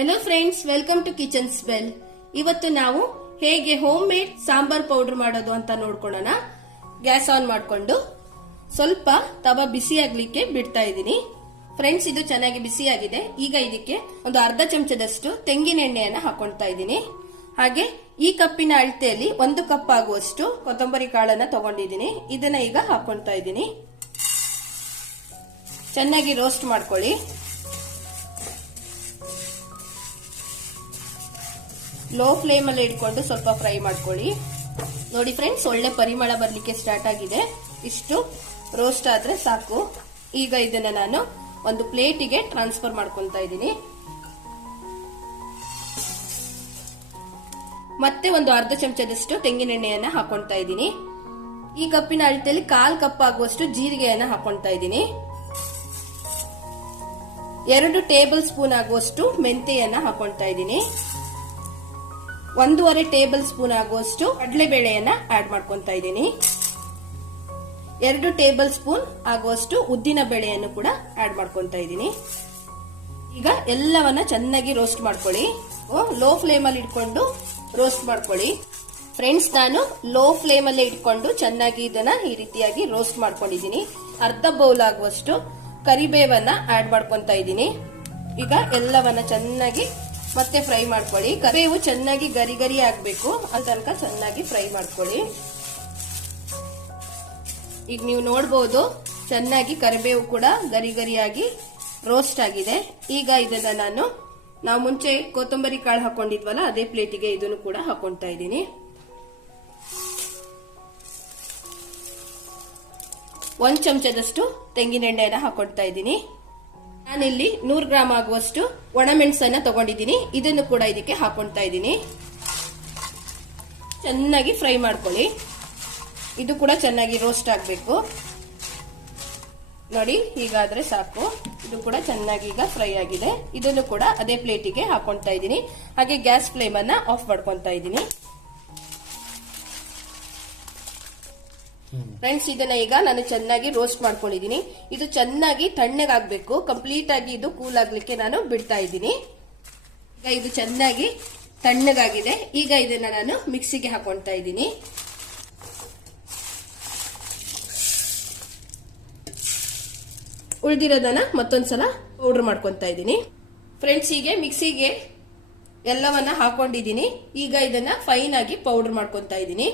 Hello friends, welcome to kitchen smell. ಇವತ್ತು ನಾವು ಹೇಗೆ ಹೋಮ್ ಮೇಡ್ ಸಾಂಬಾರ್ ಪೌಡರ್ ಮಾಡೋದು ಅಂತ ನೋಡ್ಕೊಳ್ಳೋಣ. ಗ್ಯಾಸ್ ಆನ್ ಮಾಡ್ಕೊಂಡು ಸ್ವಲ್ಪ ತವ ಬಿಸಿ ಆಗ್ಲಿಕ್ಕೆ ಬಿಡ್ತಾ ಇದ್ದೀನಿ. ಫ್ರೆಂಡ್ಸ್, ಇದು ಚೆನ್ನಾಗಿ ಬಿಸಿ ಆಗಿದೆ. ಈಗ ಇದಕ್ಕೆ ಒಂದು ಅರ್ಧ ಚಮಚದಷ್ಟು ತೆಂಗಿನ ಎಣ್ಣೆಯನ್ನ ಹಾಕೊಳ್ತಾ ಇದ್ದೀನಿ. ಹಾಗೆ ಈ ಕಪ್ಪಿನ ಅಳತೆಯಲ್ಲಿ 1 ಕಪ್ ಆಗುವಷ್ಟು ಕೊತ್ತಂಬರಿ ಕಾಳನ್ನ ತಗೊಂಡಿದ್ದೀನಿ. ಇದನ್ನ ಈಗ ಹಾಕೊಳ್ತಾ ಇದ್ದೀನಿ. ಚೆನ್ನಾಗಿ ರೋಸ್ಟ್ ಮಾಡ್ಕೊಳ್ಳಿ. ಲೋ ಫ್ಲೇಮ್ ಅಲ್ಲಿ ಇಟ್ಕೊಂಡು ಸ್ವಲ್ಪ ಫ್ರೈ ಮಾಡ್ಕೊಳ್ಳಿ. ನೋಡಿ ಫ್ರೆಂಡ್ಸ್, ಒಳ್ಳೆ ಪರಿಮಳ ಬರ್ಲಿಕ್ಕೆ ಸ್ಟಾರ್ಟ್ ಆಗಿದೆ. ಇಷ್ಟು ರೋಸ್ಟ್ ಆದ್ರೆ ಸಾಕು. ಈಗ ಇದನ್ನ ನಾನು ಒಂದು ಪ್ಲೇಟಿಗೆ ಟ್ರಾನ್ಸ್ಫರ್ ಮಾಡ್ಕೊಳ್ತಾ ಇದ್ದೀನಿ. ಮತ್ತೆ ಒಂದು ಅರ್ಧ ಚಮಚದಷ್ಟು ತೆಂಗಿನ ಎಣ್ಣೆಯನ್ನ ಹಾಕೊಳ್ತಾ ಇದ್ದೀನಿ. ಈ ಕಪ್ಪಿನ ಅಳತೆಯಲ್ಲಿ 1/4 ಕಪ್ ಆಗುವಷ್ಟು ಜೀರಿಗೆಯನ್ನ ಹಾಕೊಳ್ತಾ ಇದ್ದೀನಿ. 2 ಟೇಬಲ್ ಸ್ಪೂನ್ ಆಗುವಷ್ಟು ಮೆಂತೆಯನ್ನ ಹಾಕೊಳ್ತಾ ಇದ್ದೀನಿ. 1.5 ಟೇಬಲ್ ಸ್ಪೂನ್ ಆಗುವಷ್ಟು ಕಡಲೆಬೇಳೆಯನ್ನ ಆಡ್ ಮಾಡ್ಕೊತಾ ಇದ್ದೀನಿ. 2 ಟೇಬಲ್ ಸ್ಪೂನ್ ಆಗುವಷ್ಟು ಉದ್ದಿನ ಬೇಳೆಯನ್ನು ಕೂಡ ಆಡ್ ಮಾಡ್ಕೊತಾ ಇದ್ದೀನಿ. ಈಗ ಎಲ್ಲವನ್ನ ಚೆನ್ನಾಗಿ ರೋಸ್ಟ್ ಮಾಡ್ಕೊಳ್ಳಿ. ಲೋ ಫ್ಲೇಮ್ ಅಲ್ಲಿ ಇಟ್ಕೊಂಡು ರೋಸ್ಟ್ ಮಾಡ್ಕೊಳ್ಳಿ. ಫ್ರೆಂಡ್ಸ್, ನಾನು ಲೋ ಫ್ಲೇಮ್ ಅಲ್ಲೇ ಇಟ್ಕೊಂಡು ಚೆನ್ನಾಗಿ ಇದನ್ನ ಈ ರೀತಿಯಾಗಿ ರೋಸ್ಟ್ ಮಾಡ್ಕೊಂಡಿದ್ದೀನಿ. ಅರ್ಧ ಬೌಲ್ ಆಗುವಷ್ಟು ಕರಿಬೇವನ್ನ ಆಡ್ ಮಾಡ್ಕೊತಾ ಇದ್ದೀನಿ. ಈಗ ಎಲ್ಲವನ್ನ ಚೆನ್ನಾಗಿ ಮತ್ತೆ ಫ್ರೈ ಮಾಡ್ಕೊಳ್ಳಿ. ಕರಿಬೇವು ಚೆನ್ನಾಗಿ ಗರಿ ಗರಿ ಆಗ್ಬೇಕು, ಅಲ್ಲಿ ತನಕ ಚೆನ್ನಾಗಿ ಫ್ರೈ ಮಾಡ್ಕೊಳ್ಳಿ. ಈಗ ನೀವು ನೋಡಬಹುದು, ಚೆನ್ನಾಗಿ ಕರಿಬೇವು ಕೂಡ ಗರಿ ಗರಿಯಾಗಿ ರೋಸ್ಟ್ ಆಗಿದೆ. ಈಗ ಇದನ್ನ ನಾವು ಮುಂಚೆ ಕೊತ್ತಂಬರಿ ಕಾಳು ಹಾಕೊಂಡಿದ್ವಲ್ಲ, ಅದೇ ಪ್ಲೇಟಿಗೆ ಇದನ್ನು ಕೂಡ ಹಾಕೊಳ್ತಾ ಇದ್ದೀನಿ. 1 ಚಮಚದಷ್ಟು ತೆಂಗಿನ ಎಣ್ಣೆಯನ್ನ ಹಾಕೊಳ್ತಾ ಇದ್ದೀನಿ. ನಾನಿಲ್ಲಿ 100 ಗ್ರಾಮ್ ಆಗುವಷ್ಟು ಒಣಮೆಣಸನ್ನ ತಗೊಂಡಿದ್ದೀನಿ. ಇದನ್ನು ಕೂಡ ಇದಕ್ಕೆ ಹಾಕೊಳ್ತಾ ಇದ್ದೀನಿ. ಚೆನ್ನಾಗಿ ಫ್ರೈ ಮಾಡ್ಕೊಳ್ಳಿ. ಇದು ಕೂಡ ಚೆನ್ನಾಗಿ ರೋಸ್ಟ್ ಆಗಬೇಕು. ನೋಡಿ, ಹೀಗಾದ್ರೆ ಸಾಕು. ಇದು ಕೂಡ ಚೆನ್ನಾಗಿ ಈಗ ಫ್ರೈ ಆಗಿದೆ. ಇದನ್ನು ಕೂಡ ಅದೇ ಪ್ಲೇಟಿಗೆ ಹಾಕೊಳ್ತಾ ಇದ್ದೀನಿ. ಹಾಗೆ ಗ್ಯಾಸ್ ಫ್ಲೇಮ್ ಅನ್ನ ಆಫ್ ಮಾಡ್ಕೊತಾ ಇದ್ದೀನಿ. ಫ್ರೆಂಡ್ಸ್, ಇದನ್ನ ಈಗ ನಾನು ಚೆನ್ನಾಗಿ ರೋಸ್ಟ್ ಮಾಡ್ಕೊಂಡಿದ್ದೀನಿ. ಇದು ಚೆನ್ನಾಗಿ ತಣ್ಣಗಾಗ್ಬೇಕು. ಕಂಪ್ಲೀಟ್ ಆಗಿ ಇದು ಕೂಲ್ ಆಗ್ಲಿಕ್ಕೆ ನಾನು ಬಿಡ್ತಾ ಇದ್ದೀನಿ. ಈಗ ಇದು ಚೆನ್ನಾಗಿ ತಣ್ಣಗಾಗಿದೆ. ಈಗ ಇದನ್ನ ನಾನು ಮಿಕ್ಸಿಗೆ ಹಾಕೊಳ್ತಾ ಇದ್ದೀನಿ. ಉಳಿದಿರೋದನ್ನ ಮತ್ತೊಂದ್ಸಲ ಪೌಡರ್ ಮಾಡ್ಕೊತಾ ಇದ್ದೀನಿ. ಫ್ರೆಂಡ್ಸ್, ಹೀಗೆ ಮಿಕ್ಸಿಗೆ ಎಲ್ಲವನ್ನ ಹಾಕೊಂಡಿದ್ದೀನಿ. ಈಗ ಇದನ್ನ ಫೈನ್ ಆಗಿ ಪೌಡರ್ ಮಾಡ್ಕೊತಾ ಇದ್ದೀನಿ.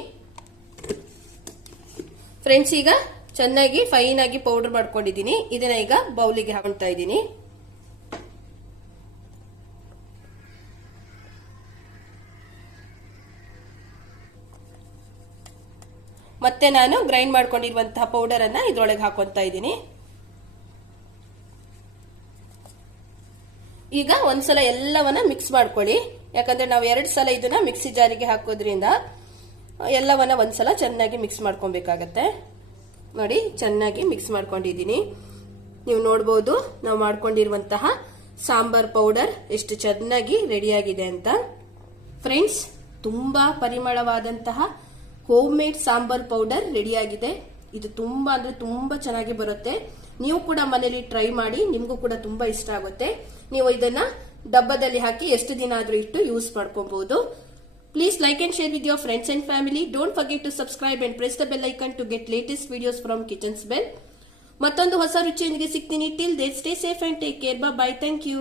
ಫ್ರೆಂಡ್ಸ್, ಈಗ ಚೆನ್ನಾಗಿ ಫೈನ್ ಆಗಿ ಪೌಡರ್ ಮಾಡ್ಕೊಂಡಿದ್ದೀನಿ. ಇದನ್ನ ಈಗ ಬೌಲಿಗೆ ಹಾಕೊಳ್ತಾ ಇದ್ದೀನಿ. ಮತ್ತೆ ನಾನು ಗ್ರೈಂಡ್ ಮಾಡ್ಕೊಂಡಿರುವಂತಹ ಪೌಡರ್ ಅನ್ನ ಇದ್ರೊಳಗೆ ಹಾಕೊಳ್ತಾ ಇದ್ದೀನಿ. ಈಗ ಒಂದ್ಸಲ ಎಲ್ಲವನ್ನ ಮಿಕ್ಸ್ ಮಾಡ್ಕೊಳ್ಳಿ. ಯಾಕಂದ್ರೆ ನಾವು 2 ಸಲ ಇದನ್ನ ಮಿಕ್ಸಿ ಜಾರಿಗೆ ಹಾಕೋದ್ರಿಂದ ಎಲ್ಲವನ್ನ ಒಂದ್ಸಲ ಚೆನ್ನಾಗಿ ಮಿಕ್ಸ್ ಮಾಡ್ಕೊಬೇಕಾಗತ್ತೆ. ನೋಡಿ, ಚೆನ್ನಾಗಿ ಮಿಕ್ಸ್ ಮಾಡ್ಕೊಂಡಿದ್ದೀನಿ. ನೀವು ನೋಡಬಹುದು, ನಾವು ಮಾಡ್ಕೊಂಡಿರುವಂತಹ ಸಾಂಬಾರ್ ಪೌಡರ್ ಎಷ್ಟು ಚೆನ್ನಾಗಿ ರೆಡಿಯಾಗಿದೆ ಅಂತ. ಫ್ರೆಂಡ್ಸ್, ತುಂಬಾ ಪರಿಮಳವಾದಂತಹ ಹೋಮ್ ಮೇಡ್ ಸಾಂಬಾರ್ ಪೌಡರ್ ರೆಡಿಯಾಗಿದೆ. ಇದು ತುಂಬಾ ಅಂದ್ರೆ ತುಂಬಾ ಚೆನ್ನಾಗಿ ಬರುತ್ತೆ. ನೀವು ಕೂಡ ಮನೇಲಿ ಟ್ರೈ ಮಾಡಿ, ನಿಮ್ಗೂ ಕೂಡ ತುಂಬಾ ಇಷ್ಟ ಆಗುತ್ತೆ. ನೀವು ಇದನ್ನ ಡಬ್ಬದಲ್ಲಿ ಹಾಕಿ ಎಷ್ಟು ದಿನ ಆದ್ರೂ ಇಟ್ಟು ಯೂಸ್ ಮಾಡ್ಕೋಬಹುದು. Please like and share with your friends and family. Don't forget to subscribe and press the bell icon to get latest videos from Kitchen Smell. ಮತ್ತೊಂದು ಹೊಸ ರುಚಿಯೊಂದಿಗೆ ಸಿಗ್ತೀನಿ. Till then, stay safe and take care. Bye bye. Thank you.